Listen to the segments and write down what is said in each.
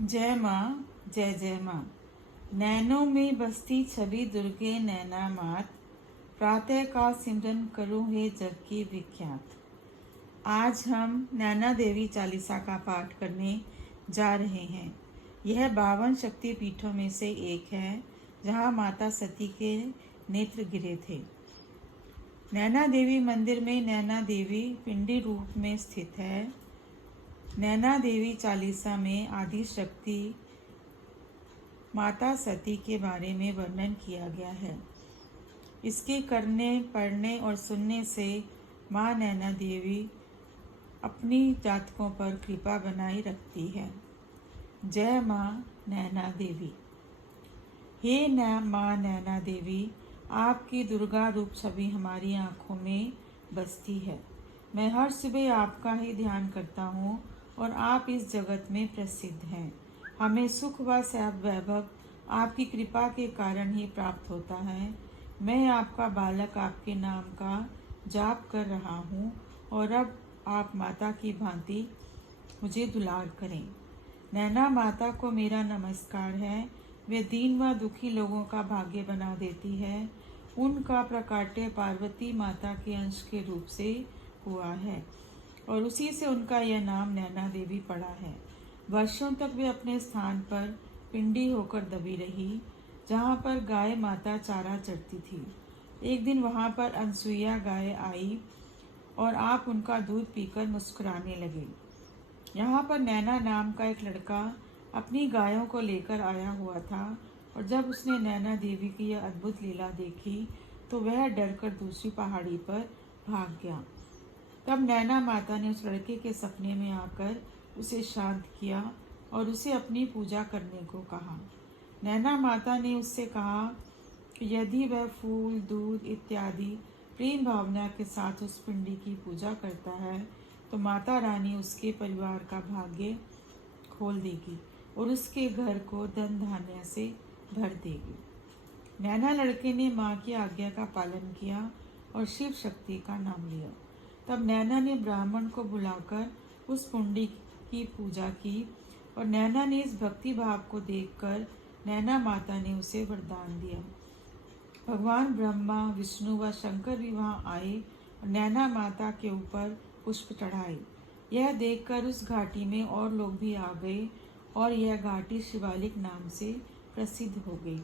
जय माँ, जय जय माँ। नैनों में बसती छवि दुर्गे नैना मात, प्रातः का सिमरन करूँ हे जग की विख्यात। आज हम नैना देवी चालीसा का पाठ करने जा रहे हैं। यह 52 शक्ति पीठों में से एक है, जहाँ माता सती के नेत्र गिरे थे। नैना देवी मंदिर में नैना देवी पिंडी रूप में स्थित है। नैना देवी चालीसा में आदि शक्ति माता सती के बारे में वर्णन किया गया है। इसके करने, पढ़ने और सुनने से माँ नैना देवी अपनी जातकों पर कृपा बनाए रखती है। जय माँ नैना देवी। हे माँ नैना देवी, आपकी दुर्गा रूप छवि हमारी आँखों में बसती है। मैं हर सुबह आपका ही ध्यान करता हूँ और आप इस जगत में प्रसिद्ध हैं। हमें सुख व सैभ वैभव आपकी कृपा के कारण ही प्राप्त होता है। मैं आपका बालक आपके नाम का जाप कर रहा हूँ और अब आप माता की भांति मुझे दुलार करें। नैना माता को मेरा नमस्कार है। वे दीन व दुखी लोगों का भाग्य बना देती है। उनका प्रकाट्य पार्वती माता के अंश के रूप से हुआ है और उसी से उनका यह नाम नैना देवी पड़ा है। वर्षों तक वे अपने स्थान पर पिंडी होकर दबी रही, जहाँ पर गाय माता चारा चरती थी। एक दिन वहाँ पर अनसुईया गाय आई और आप उनका दूध पीकर मुस्कुराने लगे। यहाँ पर नैना नाम का एक लड़का अपनी गायों को लेकर आया हुआ था और जब उसने नैना देवी की यह अद्भुत लीला देखी तो वह डरकर दूसरी पहाड़ी पर भाग गया। तब नैना माता ने उस लड़के के सपने में आकर उसे शांत किया और उसे अपनी पूजा करने को कहा। नैना माता ने उससे कहा कि यदि वह फूल, दूध इत्यादि प्रेम भावना के साथ उस पिंडी की पूजा करता है तो माता रानी उसके परिवार का भाग्य खोल देगी और उसके घर को धन धान्य से भर देगी। नैना लड़के ने माँ की आज्ञा का पालन किया और शिव शक्ति का नाम लिया। तब नैना ने ब्राह्मण को बुलाकर उस पुंडी की पूजा की और नैना ने इस भक्ति भाव को देखकर नैना माता ने उसे वरदान दिया। भगवान ब्रह्मा, विष्णु व शंकर भी वहाँ आए और नैना माता के ऊपर पुष्प चढ़ाए। यह देखकर उस घाटी में और लोग भी आ गए और यह घाटी शिवालिक नाम से प्रसिद्ध हो गई।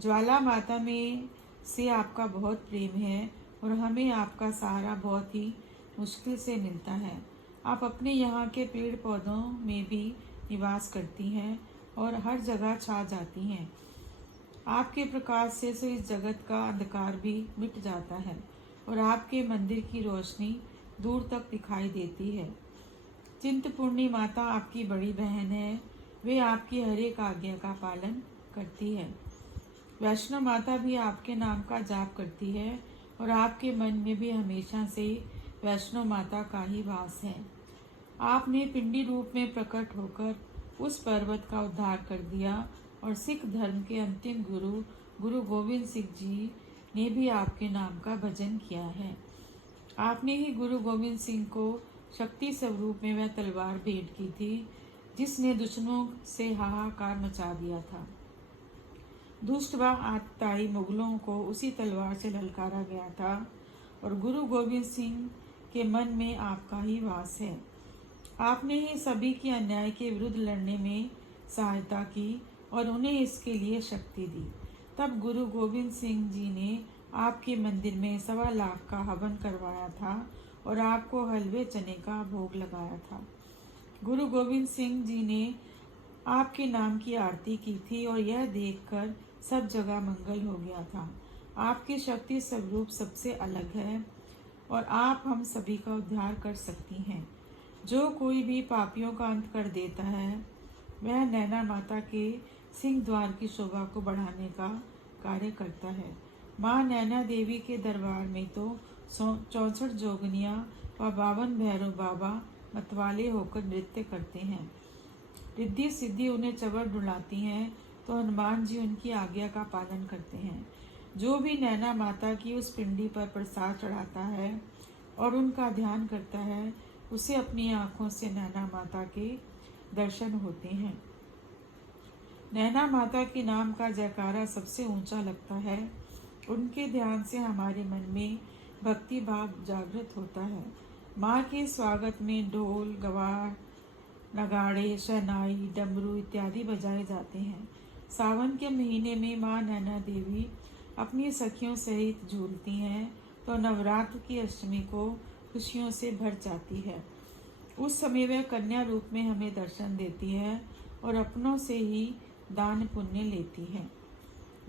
ज्वाला माता में से आपका बहुत प्रेम है और हमें आपका सहारा बहुत ही मुश्किल से मिलता है। आप अपने यहाँ के पेड़ पौधों में भी निवास करती हैं और हर जगह छा जाती हैं। आपके प्रकाश से इस जगत का अंधकार भी मिट जाता है और आपके मंदिर की रोशनी दूर तक दिखाई देती है। चिंतपूर्णी माता आपकी बड़ी बहन है। वे आपकी हर एक आज्ञा का पालन करती है। वैष्णो माता भी आपके नाम का जाप करती है और आपके मन में भी हमेशा से वैष्णो माता का ही वास है। आपने पिंडी रूप में प्रकट होकर उस पर्वत का उद्धार कर दिया और सिख धर्म के अंतिम गुरु गोविंद सिंह जी ने भी आपके नाम का भजन किया है। आपने ही गुरु गोविंद सिंह को शक्ति स्वरूप में वह तलवार भेंट की थी जिसने दुश्मनों से हाहाकार मचा दिया था। दुष्ट व आतताई मुगलों को उसी तलवार से ललकारा गया था और गुरु गोविंद सिंह के मन में आपका ही वास है। आपने ही सभी की अन्याय के विरुद्ध लड़ने में सहायता की और उन्हें इसके लिए शक्ति दी। तब गुरु गोविंद सिंह जी ने आपके मंदिर में 1.25 लाख का हवन करवाया था और आपको हलवे चने का भोग लगाया था। गुरु गोविंद सिंह जी ने आपके नाम की आरती की थी और यह देखकर सब जगह मंगल हो गया था। आपकी शक्ति स्वरूप सबसे अलग है और आप हम सभी का उद्धार कर सकती हैं। जो कोई भी पापियों का अंत कर देता है वह नैना माता के सिंह द्वार की शोभा को बढ़ाने का कार्य करता है। माँ नैना देवी के दरबार में तो 64 जोगनियाँ व 52 भैरव बाबा मतवाले होकर नृत्य करते हैं। रिद्धि सिद्धि उन्हें चवर डुलाती हैं तो हनुमान जी उनकी आज्ञा का पालन करते हैं। जो भी नैना माता की उस पिंडी पर प्रसाद चढ़ाता है और उनका ध्यान करता है उसे अपनी आँखों से नैना माता के दर्शन होते हैं। नैना माता के नाम का जयकारा सबसे ऊंचा लगता है। उनके ध्यान से हमारे मन में भक्ति भाव जागृत होता है। माँ के स्वागत में ढोल, गवार, नगाड़े, शहनाई, डमरू इत्यादि बजाए जाते हैं। सावन के महीने में माँ नैना देवी अपनी सखियों सहित झूलती हैं तो नवरात्र की अष्टमी को खुशियों से भर जाती है। उस समय वह कन्या रूप में हमें दर्शन देती है और अपनों से ही दान पुण्य लेती है।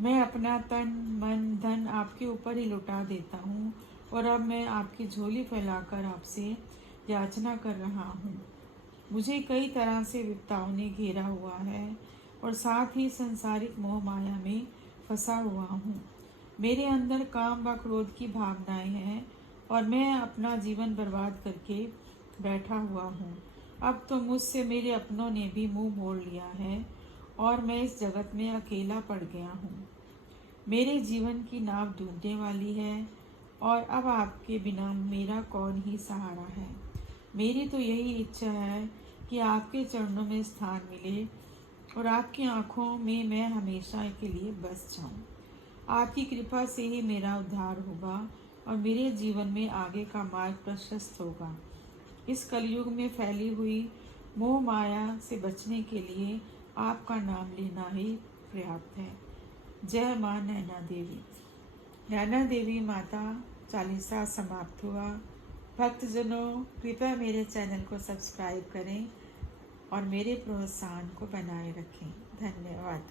मैं अपना तन मन धन आपके ऊपर ही लुटा देता हूँ और अब मैं आपकी झोली फैलाकर आपसे याचना कर रहा हूँ। मुझे कई तरह से विपदाओं ने घेरा हुआ है और साथ ही संसारिक मोह माया में फंसा हुआ हूँ। मेरे अंदर काम व क्रोध की भावनाएं हैं और मैं अपना जीवन बर्बाद करके बैठा हुआ हूँ। अब तो मुझसे मेरे अपनों ने भी मुंह मोड़ लिया है और मैं इस जगत में अकेला पड़ गया हूँ। मेरे जीवन की नाव डूबने वाली है और अब आपके बिना मेरा कौन ही सहारा है। मेरी तो यही इच्छा है कि आपके चरणों में स्थान मिले और आपकी आँखों में मैं हमेशा के लिए बस जाऊँ। आपकी कृपा से ही मेरा उद्धार होगा और मेरे जीवन में आगे का मार्ग प्रशस्त होगा। इस कलयुग में फैली हुई मोह माया से बचने के लिए आपका नाम लेना ही पर्याप्त है। जय माँ नैना देवी। नैना देवी माता चालीसा समाप्त हुआ। भक्तजनों, कृपया मेरे चैनल को सब्सक्राइब करें और मेरे प्रोत्साहन को बनाए रखें। धन्यवाद।